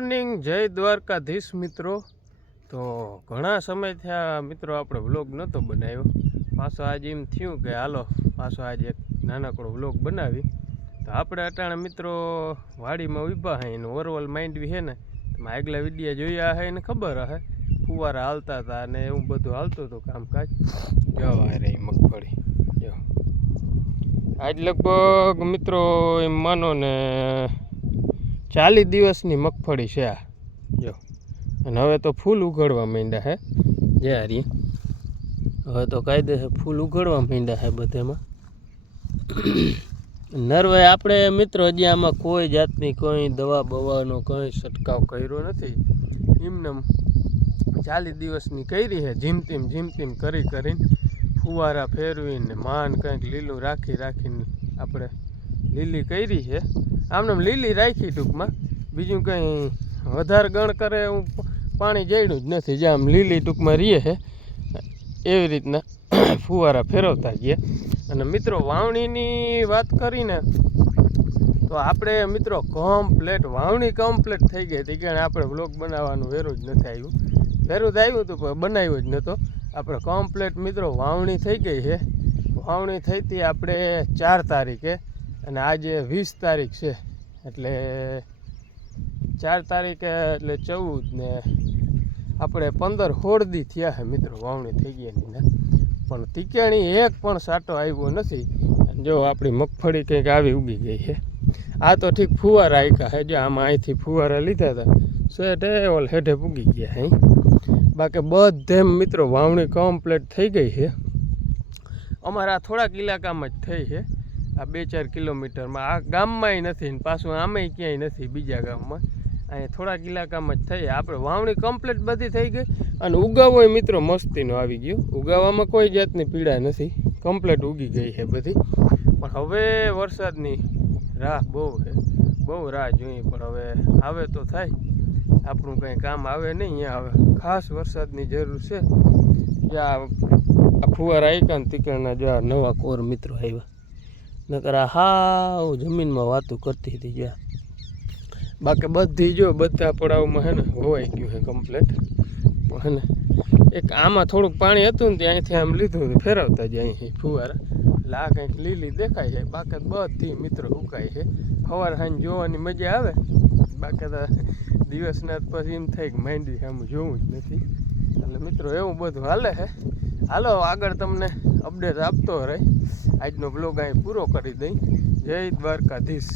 Morning, જય દ્વારકાધીશ મિત્રો। તો ઘણા સમય થયા મિત્રો આપણે વ્લોગ નહોતો બનાવ્યો। પાછો આજે એમ થયું કે હાલો પાછો આજે એક નાનકડો વ્લોગ બનાવી। તો આપણે અટાણે મિત્રો વાડીમાં ઊભા હે એનું ઓરવલ માંડવી છે ને, તમે આગલા વિડીયા જોયા હે એને ખબર હે, ફુવારા હાલતા હતા ને એવું બધું હાલતું હતું કામકાજ। જો આ રહી મગફળી, જો આજ લગભગ મિત્રો એમ માનો ને 40 દિવસની મગફળી છે આ, જો। અને હવે તો ફૂલ ઉઘડવા માંડ્યા છે, જે હારી હવે તો કાયદેસર ફૂલ ઉઘડવા માંડ્યા છે બધામાં। નરવે આપણે મિત્રો હજી આમાં કોઈ જાતની કોઈ દવા બવાનો કંઈ છંટકાવ કર્યો નથી, એમને 40 દિવસની કરી છે, જીમ તેમ કરીને ફુવારા ફેરવીને માન કંઈક લીલું રાખીને આપણે લીલી કરી છે। આમને લીલી રાખી ટૂંકમાં, બીજું કંઈ વધારે ગણ કરે એવું પાણી જડ્યું જ નથી, જે આમ લીલી ટૂંકમાં રહીએ છે એવી રીતના ફુવારા ફેરવતા ગયા। અને મિત્રો વાવણીની વાત કરીને તો આપણે મિત્રો વાવણી કમ્પ્લેટ થઈ ગઈ હતી, કારણ આપણે વ્લોગ બનાવવાનું વેરું જ નથી આવ્યું, વેરું જ આવ્યું હતું પણ બનાવ્યું જ નહોતો। આપણે કમ્પ્લેટ મિત્રો વાવણી થઈ ગઈ છે। વાવણી થઈ હતી આપણે 4 તારીખે અને આજે 20 તારીખ છે, એટલે 4 તારીખે એટલે 14 ને આપણે 15-16 દી થયા છે મિત્રો વાવણી થઈ ગઈ એની, પણ તીકેણી એક પણ સાટો આવ્યો નથી। જો આપણી મગફળી કંઈક આવી ઉગી ગઈ છે। આ તો ઠીક ફુવારા આયકા છે, જો આમાં અહીંથી ફુવારા લીધા હતા સેટે ઓલ હેઠે પૂગી ગયા છે। બાકી બધે મિત્રો વાવણી કમ્પ્લીટ થઈ ગઈ છે। અમારા થોડાક ઇલાકામાં જ થઈ છે, આ 2-4 કિલોમીટરમાં, આ ગામમાંય નથી ને પાછું આમાંય ક્યાંય નથી બીજા ગામમાં, અહીંયા થોડાક ઇલાકામાં જ થઈ। આપણે વાવણી કમ્પ્લીટ બધી થઈ ગઈ અને ઉગાવો મિત્રો મસ્તીનો આવી ગયો, ઉગાવામાં કોઈ જાતની પીડા નથી, કમ્પ્લીટ ઉગી ગઈ છે બધી। પણ હવે વરસાદની રાહ બહુ રાહ જોઈએ, પણ હવે આવે તો થાય, આપણું કંઈ કામ આવે નહીં અહીંયા। હવે ખાસ વરસાદની જરૂર છે, જ્યાં આ ફુવારા આયકા ને તીકણના જો આ નવા કોર મિત્રો આવ્યા, નકર આ હાવ જમીનમાં વાતું કરતી હતી જ્યાં। બાકી બધી જો બધા પડાવમાં છે ને હોવાઈ ગયું છે કમ્પ્લેટ, પણ હે ને એક આમાં થોડુંક પાણી હતું ને ત્યાંથી આમ લીધું ફેરવતા જાય અહીં ફુવારા, એટલે આ કંઈક લીલી દેખાય છે। બાકી બધી મિત્રો ઉકાય છે, સવાર સાંજ જોવાની મજા આવે, બાકી તો દિવસના પછી એમ થાય કે માંડવી સામે જોવું જ નથી, એટલે મિત્રો એવું બધું હાલે છે। હાલો આગળ તમને અપડેટ આપતો રહે, આજનો બ્લોગ અહીં પૂરો કરી દઈ। જય દ્વારકાધીશ।